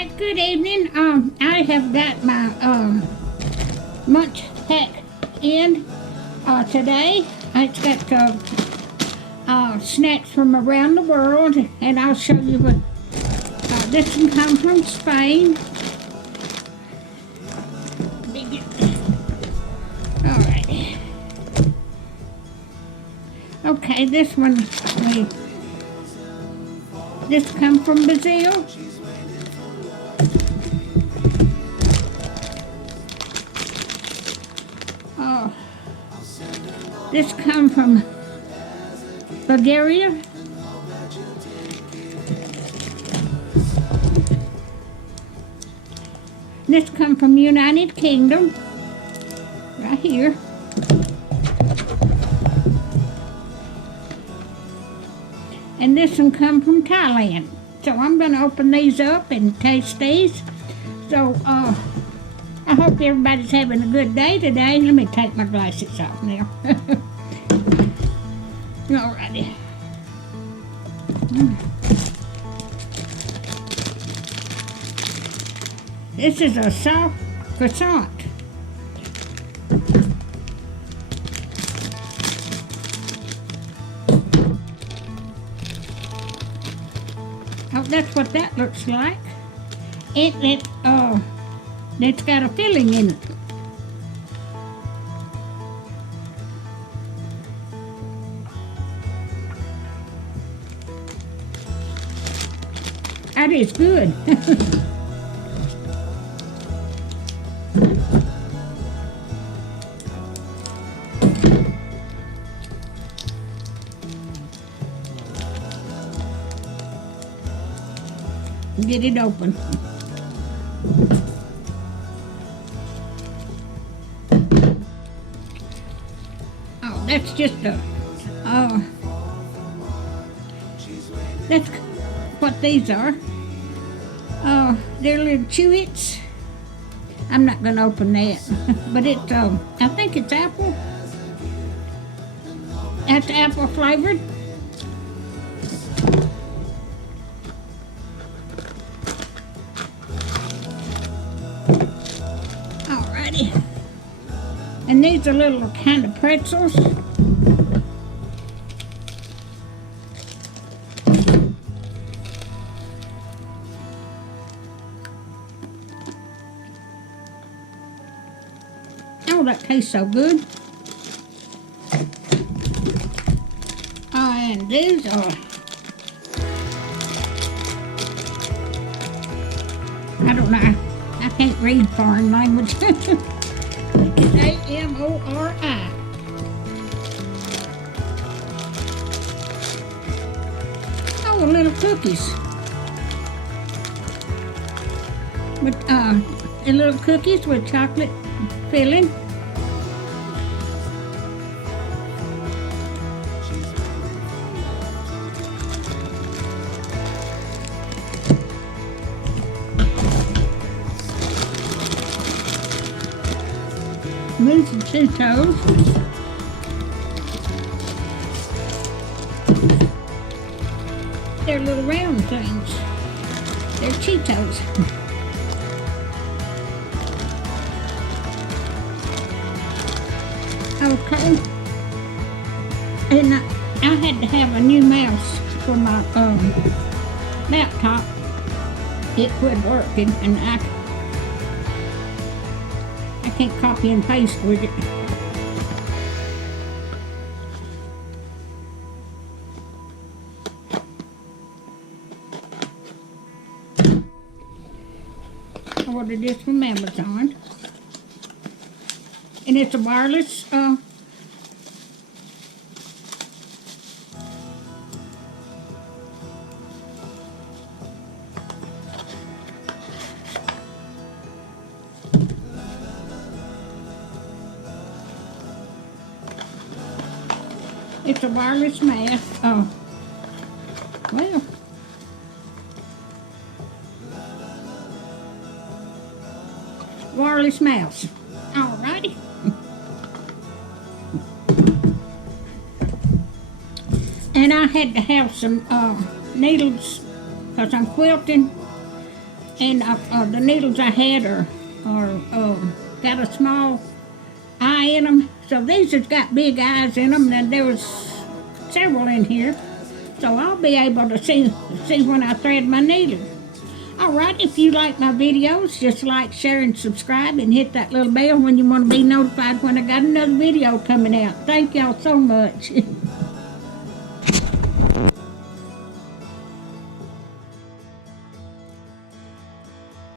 Alright, good evening. I have got my MunchPak in today. It's got snacks from around the world, and I'll show you what this one comes from Spain. Alright. Okay, this comes from Brazil. This comes from Bulgaria. This comes from United Kingdom, right here. And this one comes from Thailand. So I'm going to open these up and taste these. So I hope everybody's having a good day today. Let me take my glasses off now. Alrighty. This is a soft croissant. Oh, that's what that looks like. It's got a filling in it. That is good. Get it open. Oh, that's just that's what these are. They're little chewits. I'm not going to open that, but it's I think it's apple. That's apple flavored. Alrighty. And these are little kind of pretzels. Oh, that tastes so good. And these are, I don't know, I can't read foreign language. It's A-M-O-R-I. Oh, little cookies. With little cookies with chocolate filling. These are Cheetos. They're little round things. They're Cheetos. Okay. And I had to have a new mouse for my laptop. It quit working, and I can't copy and paste with it. I ordered this from Amazon, and it's a wireless it's a wireless mouse. Oh, well. Wireless mouse. Alrighty. And I had to have some needles because I'm quilting. And the needles I had are got a small eye in them. So these has got big eyes in them, and there was several in here. So I'll be able to see when I thread my needle. Alright, if you like my videos, just like, share, and subscribe, and hit that little bell when you want to be notified when I got another video coming out. Thank y'all so much.